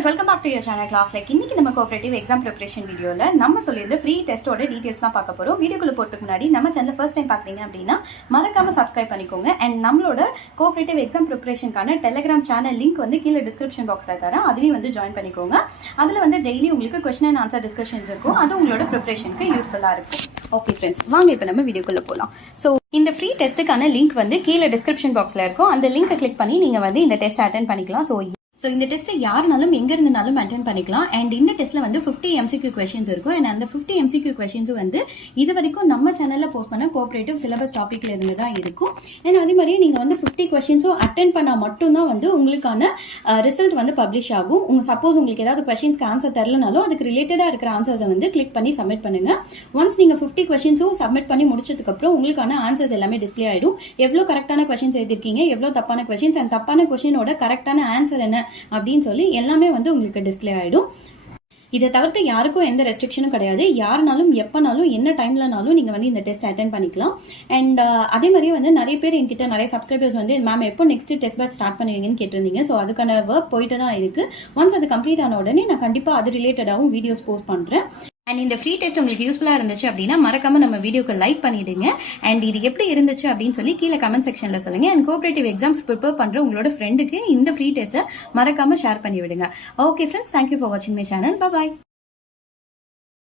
Friends welcome back to your channel class like இன்னைக்கு நம்ம cooperative exam preparation வீடியோவில் நம்ம சொல்லியிருந்த ஃப்ரீ டெஸ்ட்டோட டீடெயில்ஸ் தான் பார்க்க போகிறோம் வீடியோக்குள்ள போகிறதுக்கு முன்னாடி நம்ம சேனல் ஃபர்ஸ்ட் டைம் பார்க்குறீங்க அப்படின்னா மறக்காம சப்ஸ்கிரைப் பண்ணிக்கோங்க. அண்ட் நம்மளோட கோஆபரேட்டிவ் எக்ஸாம் ப்ரிப்பரேஷனுக்கான டெலிகிராம் சேனல் லிங்க் வந்து கீழே டிஸ்கிரிப்ஷன் பாக்ஸில் தரேன். அதையும் வந்து ஜாயின் பண்ணிக்கோங்க. அதில் வந்து டெய்லி உங்களுக்கு கொஸ்டின் அண்ட் ஆன்சர் டிஸ்கஷன்ஸ் இருக்கும். அது உங்களோட ப்ரிப்பரேஷனுக்கு யூஸ்ஃபுல்லாக இருக்கும். ஓகே ஃப்ரெண்ட்ஸ் வாங்க இப்போ நம்ம வீடியோக்குள்ளே போகலாம் ஸோ இந்த ஃப்ரீ டெஸ்ட்டுக்கான லிங்க் வந்து கீழே டிஸ்கிரிப்ஷன் பாக்ஸில் இருக்கும். அந்த லிங்கை கிளிக் பண்ணி நீங்கள் வந்து இந்த டெஸ்ட் அட்டன் பண்ணிக்கலாம். ஸோ ஸோ இந்த டெஸ்ட்டை யாருனாலும் எங்கே இருந்தனாலும் அட்டன் பண்ணிக்கலாம். அண்ட் இந்த டெஸ்ட்டில் வந்து ஃபிஃப்டி எம்சிக்யூ கொஷின்ஸ் இருக்கும். அண்ட் அந்த ஃபிஃப்டி எம்சிக்யூ கொஷின்ஸும் வந்து இது வரைக்கும் நம்ம சேனலில் போஸ்ட் பண்ண கோஆப்ரேட்டிவ் சிலபஸ் டாப்பிக்கில் இருந்து தான் இருக்கும். அண்ட் அதே மாதிரி நீங்கள் வந்து ஃபிஃப்டி கொஷின்ஸும் அட்டன் பண்ணால் மட்டும்தான் வந்து உங்களுக்கான ரிசல்ட் வந்து பப்ளிஷ் ஆகும். உங்கள் சப்போஸ் உங்களுக்கு ஏதாவது கொஷின்ஸ்க்கு ஆன்சர் தரலனாலும் அதுக்கு ரிலேட்டடாக இருக்கிற ஆன்சர்ஸை வந்து கிளிக் பண்ணி சப்மிட் பண்ணுங்கள் ஒன்ஸ் நீங்கள் ஃபிஃப்டி கொஸ்டின்ஸும் சப்மிட் பண்ணி முடிச்சதுக்கப்புறம் உங்களுக்கான ஆன்சர்ஸ் எல்லாமே டிஸ்பிளே ஆயிடும். எவ்வளோ கரெக்டான கொஷின்ஸ் எழுதிருக்கீங்க எவ்வளோ தப்பான கொஷின்ஸ் அண்ட் தப்பான கொஷினோட கரெக்டான ஆன்சர் என்ன அப்படின்னு சொல்லி எல்லாமே வந்து உங்களுக்கு டிஸ்ப்ளே ஆகிடும் இதை தவிர்த்து யாருக்கும் எந்த ரெஸ்ட்ரிக்ஷனும் கிடையாது. யாருனாலும் எப்போனாலும் என்ன டைம்லனாலும் நீங்கள் வந்து இந்த டெஸ்ட் அட்டன் பண்ணிக்கலாம். அண்ட் uh, அதே மாதிரியே வந்து நிறைய பேர் என்கிட்ட நிறைய சப்ஸ்கிரைபர்ஸ் வந்து மேம் எப்போ நெக்ஸ்ட் டெஸ்ட் பேட்ச் ஸ்டார்ட் பண்ணுவீங்கன்னு கேட்டிருந்தீங்க. ஸோ அதுக்கான ஒர்க் போயிட்டு தான் இருக்குது ஒன்ஸ் அது கம்ப்ளீட் ஆன உடனே நான் கண்டிப்பாக அது ரிலேட்டடாகவும் வீடியோஸ் போஸ்ட் பண்ணுறேன் அண்ட் இந்த ஃப்ரீ டெஸ்ட் உங்களுக்கு யூஸ்ஃபுல்லாக இருந்துச்சு அப்படின்னா மறக்காம நம்ம வீடியோக்கு லைக் பண்ணிடுங்க. அண்ட் இது எப்படி இருந்துச்சு அப்படின்னு சொல்லி கீழே கமெண்ட் செக்ஷனில் சொல்லுங்க. அண்ட் கோஆபரேட்டிவ் எக்ஸாம்ஸ் ப்ரிப்பேர் பண்ணுற உங்களோட ஃப்ரெண்டுக்கு இந்த ஃப்ரீ டெஸ்ட்டை மறக்காம ஷேர் பண்ணி விடுங்க okay friends thank you for வாட்சிங் மை சேனல் பாய்